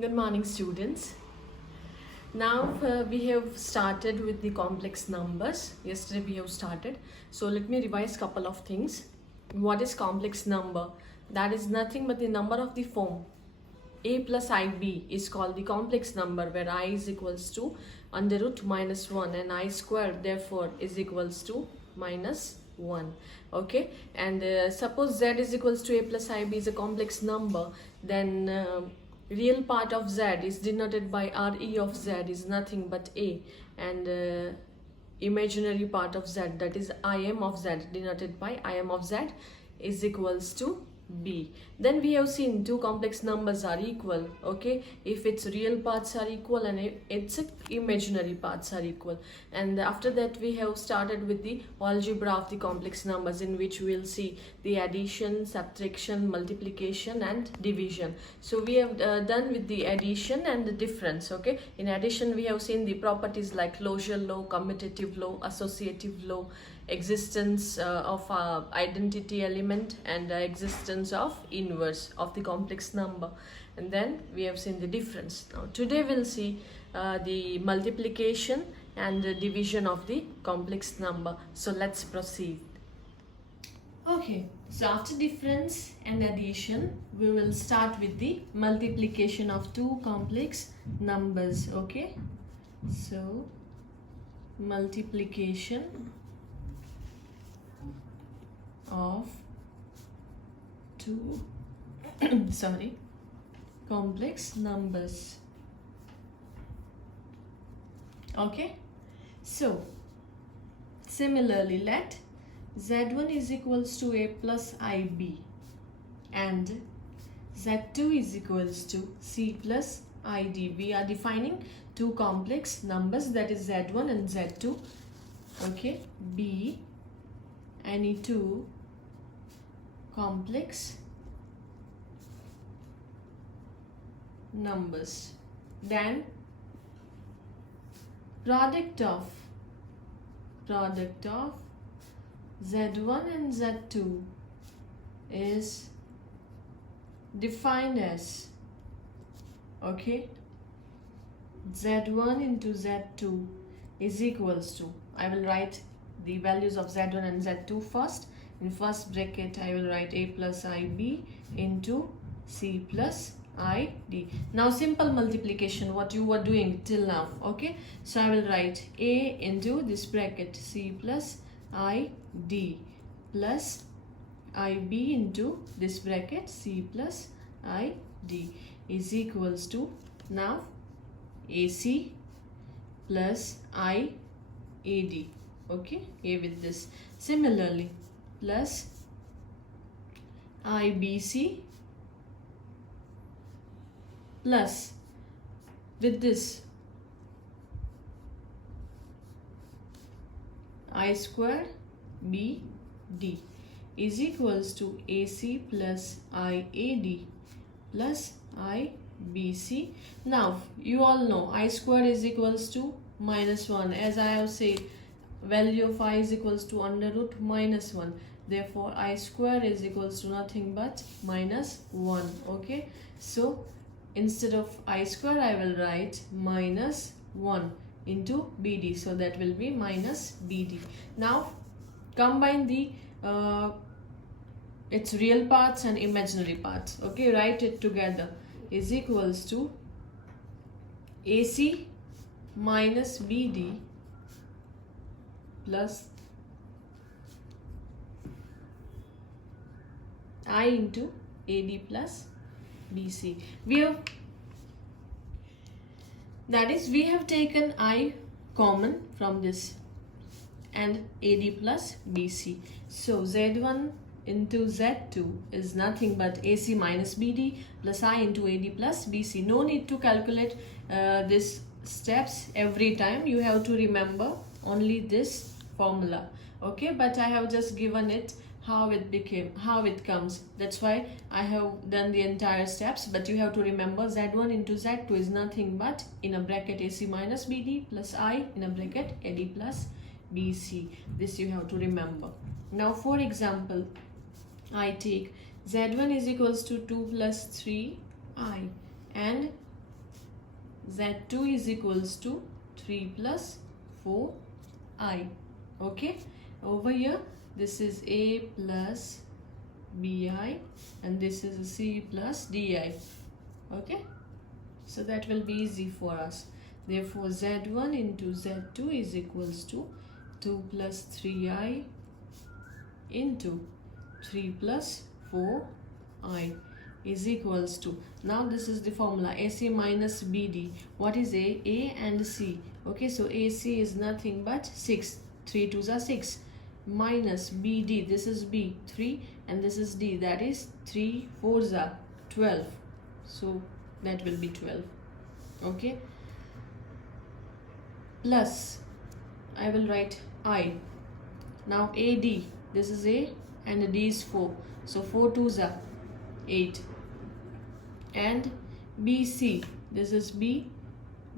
Good morning, students. Now we have started with the complex numbers. Yesterday we have started. So let me revise couple of things. What is complex number? That is nothing but the number of the form a plus ib is called the complex number, where I is equals to under root minus 1 and I squared therefore is equals to minus 1. Okay, and suppose z is equals to a plus ib is a complex number, then real part of z is denoted by re of z is nothing but a, and imaginary part of z, that is im of z, denoted by im of z is equals to b. Then we have seen two complex numbers are equal, okay, if its real parts are equal and its imaginary parts are equal. And after that we have started with the algebra of the complex numbers, in which we will see the addition, subtraction, multiplication and division. So we have done with the addition and the difference. Okay, in addition we have seen the properties like closure law, commutative law, associative law, existence of identity element, and existence of inverse of the complex number. And then we have seen the difference. Now today we'll see the multiplication and the division of the complex number. So let's proceed. Okay, so after difference and addition, we will start with the multiplication of two complex numbers. Okay, so multiplication of two complex numbers. Okay, so similarly let z1 is equals to a plus ib and z2 is equals to c plus id. We are defining two complex numbers, that is z1 and z2. Okay, be any two complex numbers, then product of z1 and z2 is defined as, okay, z1 into z2 is equals to, I will write the values of z1 and z2 first. In first bracket I will write a plus ib into c plus id. Now simple multiplication, what you were doing till now. Okay, so I will write a into this bracket c plus id plus ib into this bracket c plus id is equals to, now ac plus iad. Okay, a with this, similarly plus ibc plus with this I square bd is equals to ac plus iad plus ibc. Now you all know I square is equals to minus 1, as I have said value of I is equals to under root minus 1, therefore I square is equals to nothing but minus 1. Okay, so instead of I square I will write minus 1 into bd, so that will be minus bd. Now combine the its real parts and imaginary parts. Okay, write it together, is equals to ac minus bd plus I into AD plus BC. We have, that is, we have taken I common from this and AD plus BC. So Z1 into Z2 is nothing but AC minus BD plus I into AD plus BC. No need to calculate this steps every time. You have to remember only this formula. Okay, but I have just given it how it comes. That's why I have done the entire steps, but you have to remember Z1 into Z2 is nothing but in a bracket AC minus BD plus I in a bracket AD plus BC. This you have to remember. Now for example, I take Z1 is equals to 2 plus 3I and z2 is equals to 3 plus 4i. Okay, over here this is a plus bi and this is c plus di. Okay, so that will be easy for us. Therefore z1 into z2 is equals to 2 plus 3i into 3 plus 4i is equals to, now this is the formula, AC minus BD. What is A? A and C. Okay, so AC is nothing but 6. 3 2s are 6. Minus BD, this is B, 3, and this is D, that is 3 4s are 12. So that will be 12. Okay, plus I will write I. Now AD, this is A and D is 4. So 4 2s are 8. And BC, this is B.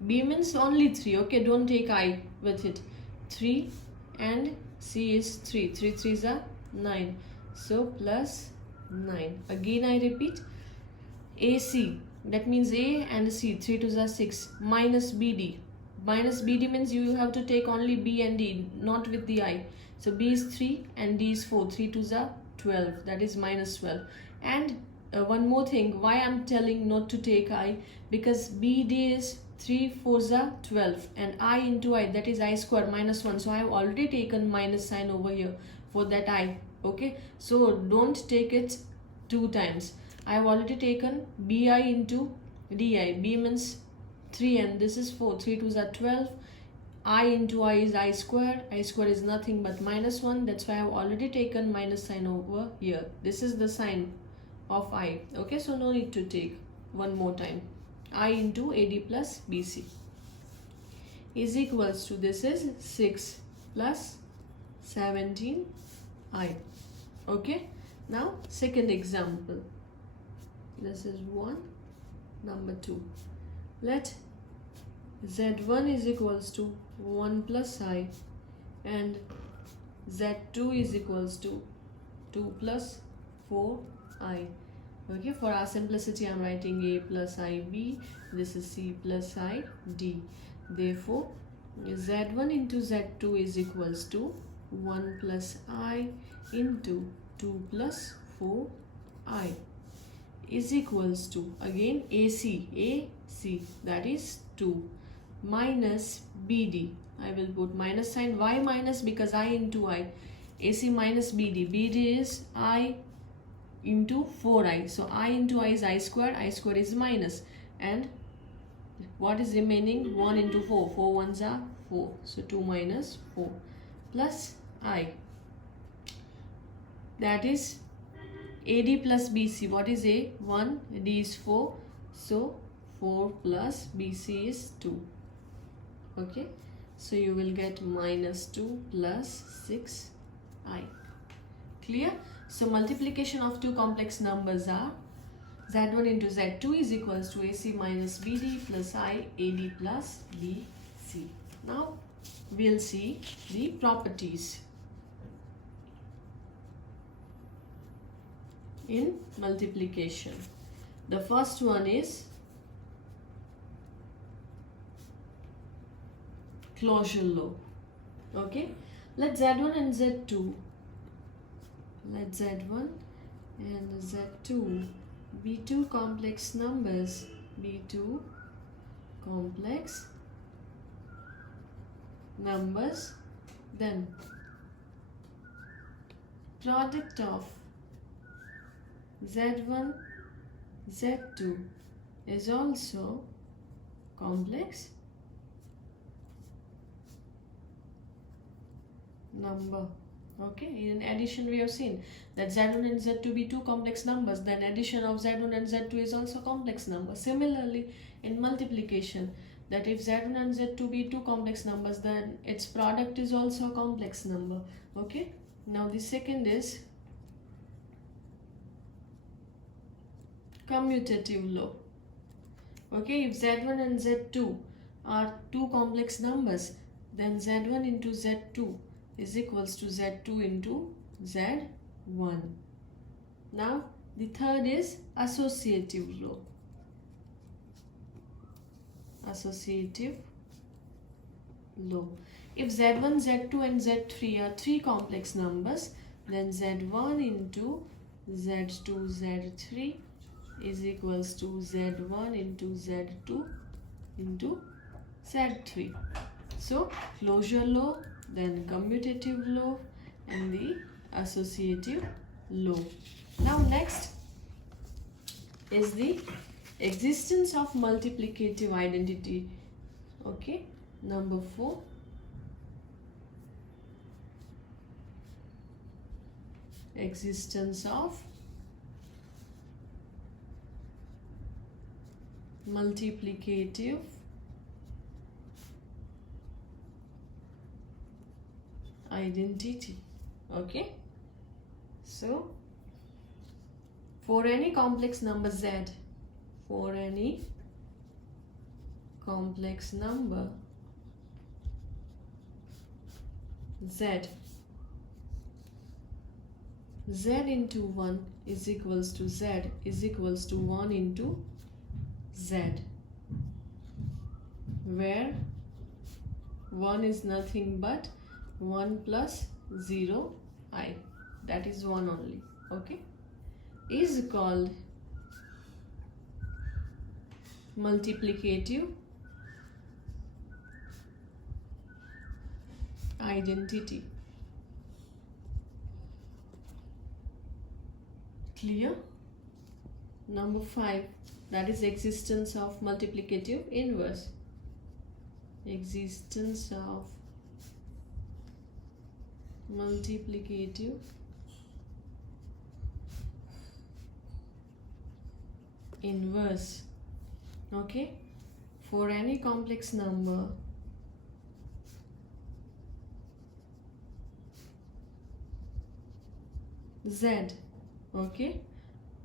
B means only 3. Okay, don't take I with it. 3 and C is 3. 3 3s are 9. So plus 9. Again I repeat. AC, that means A and C. 3 2s are 6. Minus BD. Minus BD means you have to take only B and D, not with the I. So B is 3 and D is 4. 3 2s are 12. That is minus 12. And one more thing, why I'm telling not to take I, because BD is 3 4s are 12 and I into I, that is I square minus 1. So I have already taken minus sign over here for that I. Okay, so don't take it 2 times. I have already taken BI into DI. B means 3 and this is 4. 3 2s are 12. I into I is I square. I square is nothing but minus 1. That's why I have already taken minus sign over here. This is the sign of I. Okay, so no need to take one more time. I into AD plus BC is equals to, this is 6 plus 17I. Okay, now second example. This is 1. Number 2. Let Z1 is equals to 1 plus I and Z2 is equals to 2 plus 4I. Okay, for our simplicity I am writing A plus IB. This is C plus ID. Therefore Z1 into Z2 is equals to 1 plus I into 2 plus 4I is equals to, again AC, that is 2 minus BD. I will put minus sign. Why minus? Because I into I. AC minus BD. BD is I into 4I. So I into I is I square is minus. And what is remaining? 1 into 4. 4 1s are 4. So 2 minus 4 plus I. That is AD plus BC. What is A? 1. D is 4. So 4 plus BC is 2. Okay. So you will get minus 2 plus 6I. Clear? So multiplication of two complex numbers are Z1 into Z2 is equals to AC minus BD plus I AD plus BC. Now we'll see the properties in multiplication. The first one is closure law. Okay, let Z1 and Z2, let Z1 and Z2 be two complex numbers, be two complex numbers, then product of Z1 Z2 is also complex number. Okay, in addition we have seen that Z1 and Z2 be two complex numbers, then addition of Z1 and Z2 is also complex number. Similarly in multiplication, that if Z1 and Z2 be two complex numbers, then its product is also a complex number. Okay, now the second is commutative law. Okay, if Z1 and Z2 are two complex numbers, then Z1 into Z2 is equals to Z2 into Z1. Now the third is associative law. associative law. If z1, z2 and z3 are three complex numbers, then z1 into z2, z3 is equals to z1 into z2 into z3. So closure law, then commutative law and the associative law. Now next is the existence of multiplicative identity. Okay, number 4. Existence of multiplicative identity. Okay, so for any complex number z, for any complex number z, z into 1 is equals to z is equals to 1 into z, where 1 is nothing but 1 plus 0 I, that is 1 only. Okay, is called multiplicative identity. Clear? Number 5, that is existence of multiplicative inverse. Existence of multiplicative inverse. Okay, for any complex number z, okay,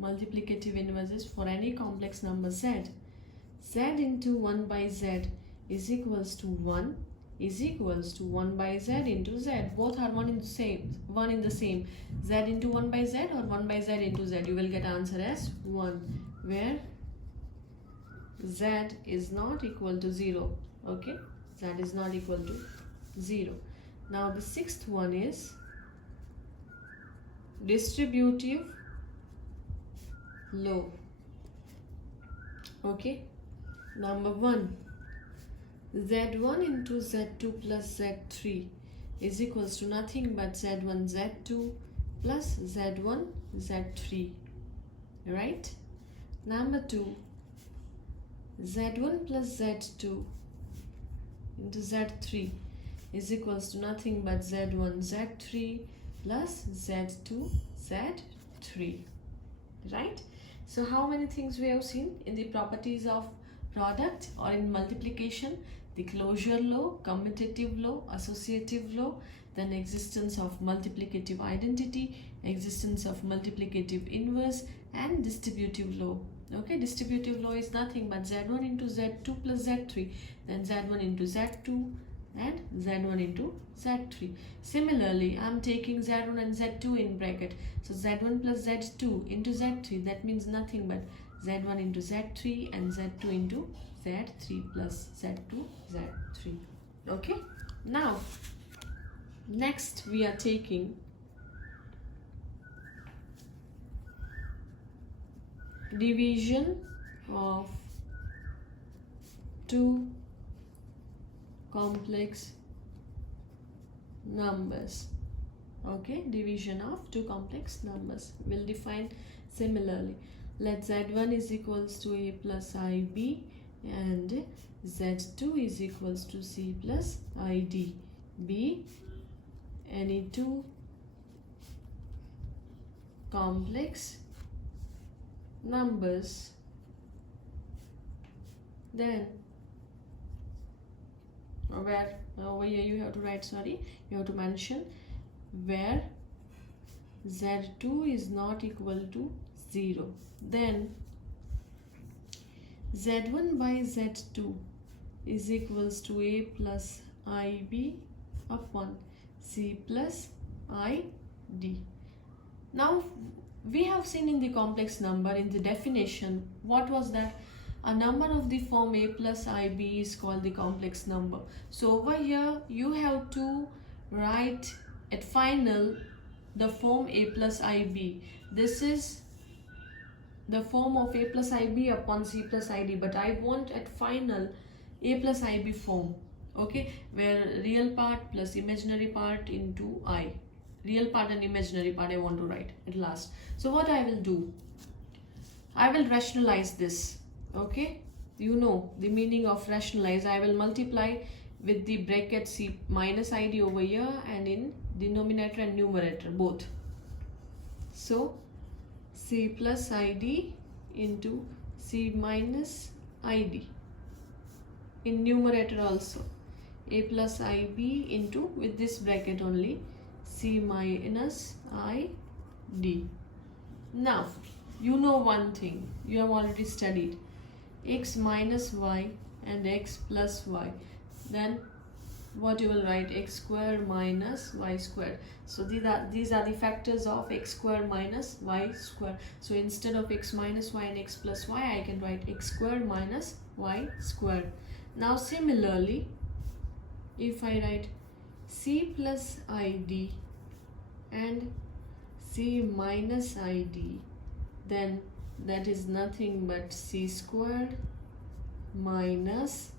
multiplicative inverse is for any complex number z, z into 1 by z is equals to 1 is equals to 1 by z into z. Both are one in the same. Z into 1 by z or 1 by z into z, you will get answer as 1, where z is not equal to 0. Okay, z is not equal to 0. Now the 6th one is distributive law. Okay, number 1, z1 into z2 plus z3 is equals to nothing but z1 z2 plus z1 z3, right? Number 2, z1 plus z2 into z3 is equals to nothing but z1 z3 plus z2 z3, right? So how many things we have seen in the properties of product or in multiplication? The closure law, commutative law, associative law, then existence of multiplicative identity, existence of multiplicative inverse, and distributive law. Okay, distributive law is nothing but z1 into z2 plus z3, then z1 into z2 and z1 into z3. Similarly, I am taking z1 and z2 in bracket. So z1 plus z2 into z3, that means nothing but z1 into z3 and z2 into z3 plus z2 z3. Okay, now next we are taking division of two complex numbers. Okay, division of two complex numbers will define similarly. Let z1 is equals to a plus ib and z2 is equals to c plus id be any two complex numbers, then where over here you have to write, you have to mention where z2 is not equal to 0, then z1 by z2 is equals to a plus ib upon c plus id. Now we have seen in the complex number, in the definition, what was that? A number of the form a plus ib is called the complex number. So over here you have to write at final the form a plus ib. This is the form of a plus ib upon c plus id, but I want at final a plus ib form, okay, where real part plus imaginary part into I. Real part and imaginary part I want to write at last. So what I will do, I will rationalize this, okay. You know the meaning of rationalize. I will multiply with the bracket c minus id over here and in denominator and numerator both. So c plus id into c minus id, in numerator also a plus ib into, with this bracket only, c minus id. Now you know one thing, you have already studied x minus y and x plus y. Then what you will write, x squared minus y squared. So these are the factors of x squared minus y squared. So instead of x minus y and x plus y, I can write x squared minus y squared. Now similarly, if I write c plus id and c minus id, then that is nothing but c squared minus,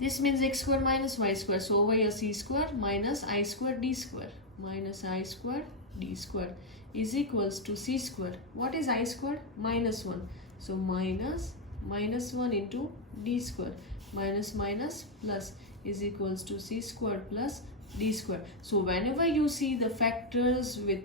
this means x squared minus y squared. So over here c squared minus I squared d squared, minus I squared d squared is equals to c squared. What is I squared? Minus 1. So minus 1 into d squared, minus minus plus is equals to c squared plus d squared. So whenever you see the factors with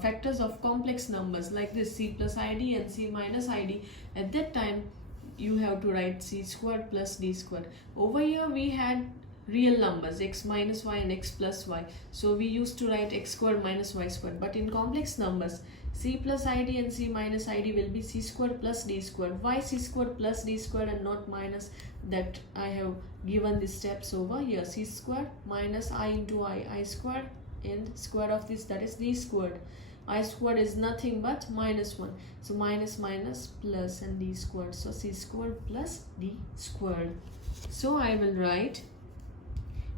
factors of complex numbers like this, c plus id and c minus id, at that time you have to write c squared plus d squared. Over here we had real numbers x minus y and x plus y, so we used to write x squared minus y squared. But in complex numbers, c plus id and c minus id will be c squared plus d squared. Why c squared plus d squared and not minus? That I have given the steps over here. C squared minus I into I squared, and square of this, that is d squared. I squared is nothing but minus 1. So minus minus plus and d squared. So c squared plus d squared. So I will write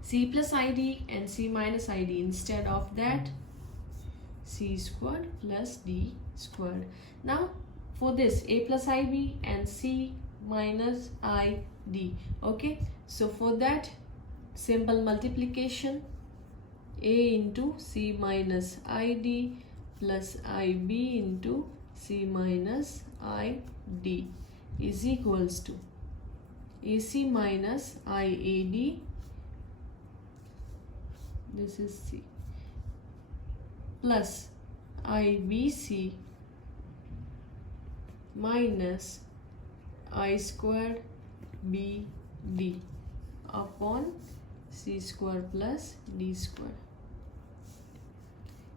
c plus id and c minus id. Instead of that, c squared plus d squared. Now for this, a plus ib and c minus id. Okay, so for that, simple multiplication, a into c minus id plus ib into c minus id is equals to ac minus iad, this is c, plus ibc minus I squared bd upon c squared plus d squared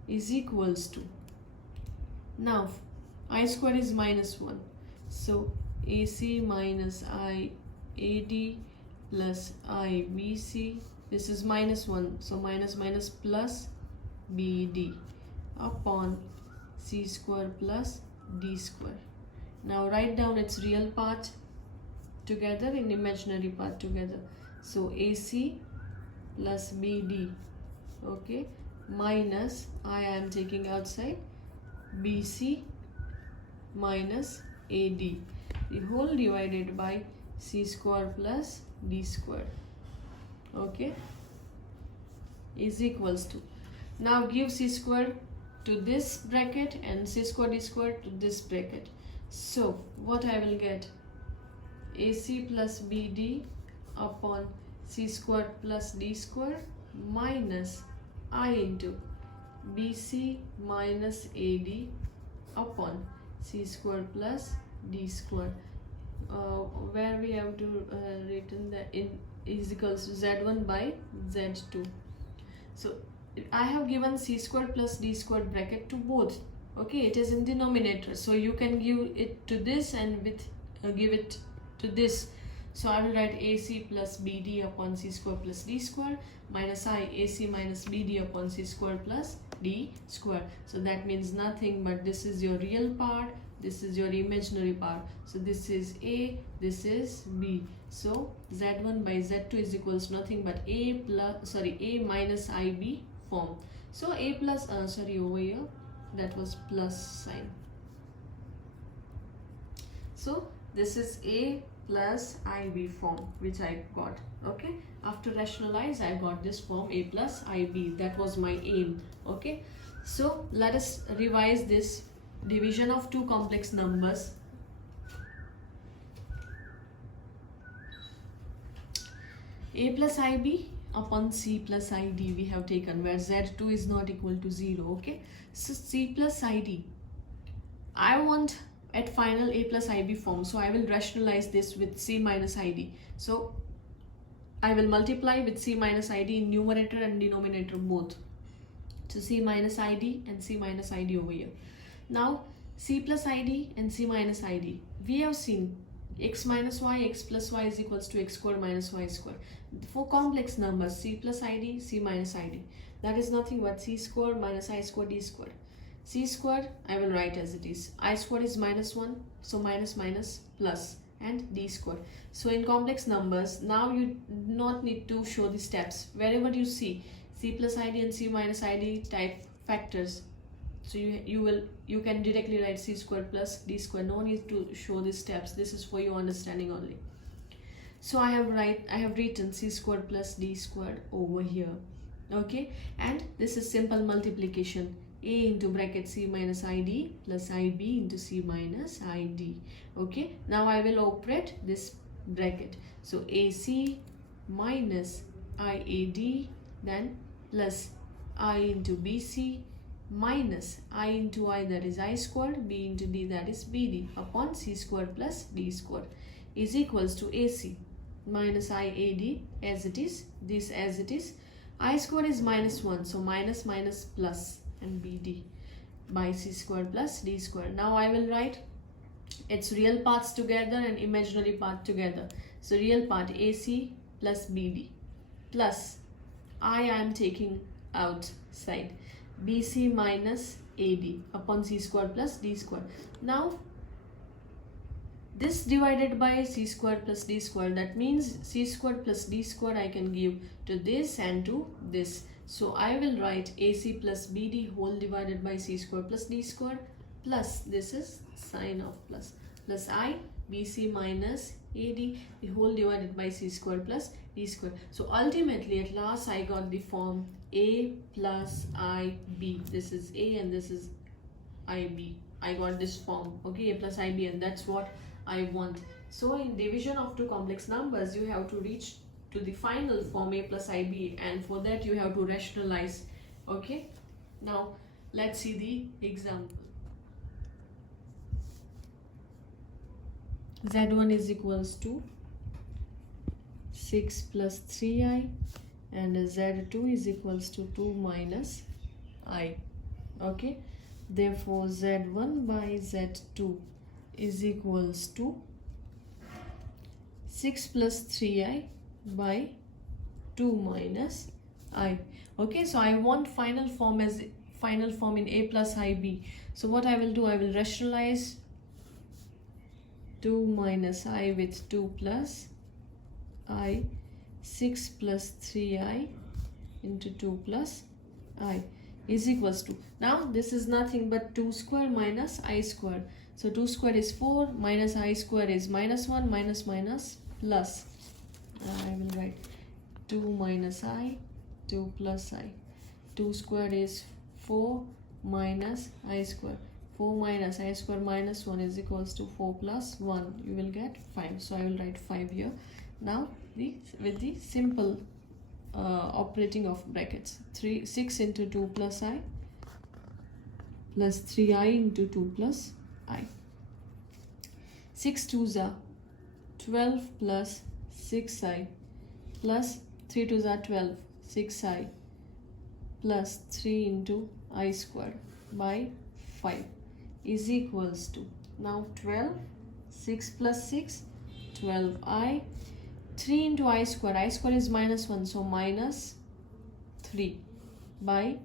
is equals to, now I squared is minus 1, so ac minus iad plus ibc, this is minus 1, so minus minus plus bd upon c squared plus d squared. Now write down its real part together and imaginary part together. So AC plus BD, okay, minus, I am taking outside, BC minus AD, the whole divided by C square plus D square, okay, is equals to, now give C square to this bracket and C square D square to this bracket. So what I will get, AC plus BD upon C square plus D square minus I into BC minus AD upon C square plus D square, where we have to written the in is equals to Z1 by Z2. So I have given C square plus D square bracket to both. Okay, it is in denominator, so you can give it to this and with give it to this. So I will write AC plus BD upon C square plus D square minus I AC minus BD upon C square plus D square. So that means nothing but this is your real part this is your imaginary part. So this is A, this is B. So Z1 by Z2 is equals to nothing but A minus IB form. So A plus, over here that was plus sign. So this is A plus IB form which I got. Okay, after rationalize I got this form A plus IB. That was my aim. Okay, so let us revise this division of two complex numbers. A plus IB upon C plus ID we have taken, where Z2 is not equal to 0. Okay, so C plus ID, I want at final A plus IB form, so I will rationalize this with C minus ID. So I will multiply with C minus ID in numerator and denominator both. So C minus ID and C minus ID over here. Now C plus ID and C minus ID, we have seen x minus y, x plus y is equals to x squared minus y squared. For complex numbers, C plus ID, C minus ID, that is nothing but C squared minus I squared d squared. C squared I will write as it is. I squared is minus 1, so minus minus plus, and d squared. So in complex numbers, now you do not need to show the steps. Wherever you see C plus ID and C minus ID type factors, so you can directly write C squared plus d squared. No need to show the steps. This is for your understanding only. So I have written C squared plus d squared over here. Okay, and this is simple multiplication. A into bracket C minus ID plus IB into C minus ID. Okay, now I will operate this bracket. So AC minus IAD, then plus I into BC minus I into I, that is I squared, B into D, that is BD, upon C squared plus D squared is equals to AC minus IAD as it is, this as it is. I squared is minus 1, so minus minus plus, and BD by C squared plus D squared. Now I will write its real parts together and imaginary part together. So real part AC plus BD plus I am taking outside, BC minus AD upon C squared plus D squared. Now this divided by C squared plus D squared, that means C squared plus D squared I can give to this and to this. So I will write AC plus BD whole divided by C squared plus D squared plus, this is sign of plus, plus I BC minus AD the whole divided by C squared plus D squared. So ultimately at last I got the form A plus IB. This is A and this is IB. I got this form. Okay, A plus IB, and that's what I want. So in division of two complex numbers, you have to reach to the final form A plus IB, and for that you have to rationalize. Okay, now let's see the example. Z1 is equals to 6 plus 3i, and Z2 is equals to 2 minus I. Okay, therefore Z1 by Z2 is equals to 6 plus 3i by 2 minus I. Okay, so I want final form in A plus IB. So what I will do, I will rationalize 2 minus I with 2 plus I, 6 plus 3I into 2 plus I is equals to, now this is nothing but 2 square minus I square. So 2 square is 4, minus I square is minus 1, minus minus plus. I will write 2 minus I, 2 plus I. 2 square is 4 minus I square. 4 minus I square minus 1 is equals to 4 plus 1. You will get 5. So I will write 5 here. Now with the simple operating of brackets. 6 into 2 plus I plus 3I into 2 plus I. 6 2s are 12 plus 6I plus 3 2s are 12, 6I plus 3 into I squared by 5 is equals to, now 12, 6 plus 6, 12I, 3 into I square is minus 1, so minus 3 by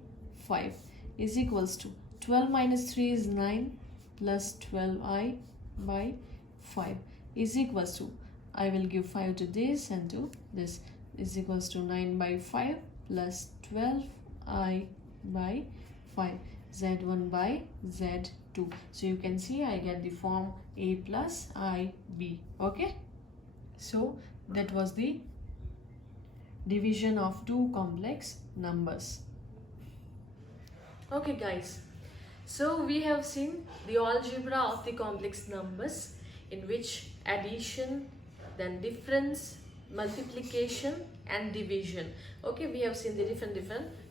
5 is equals to, 12 minus 3 is 9, plus 12i by 5 is equals to, I will give 5 to this and to this, is equals to 9 by 5 plus 12i by 5, z1 by z2. So you can see I get the form a plus ib. Okay, so that was the division of two complex numbers. Okay guys, so we have seen the algebra of the complex numbers, in which addition, then difference, multiplication and division. Okay, we have seen the different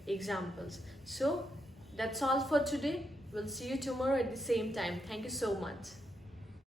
examples. So that's all for today. We'll see you tomorrow at the same time. Thank you so much.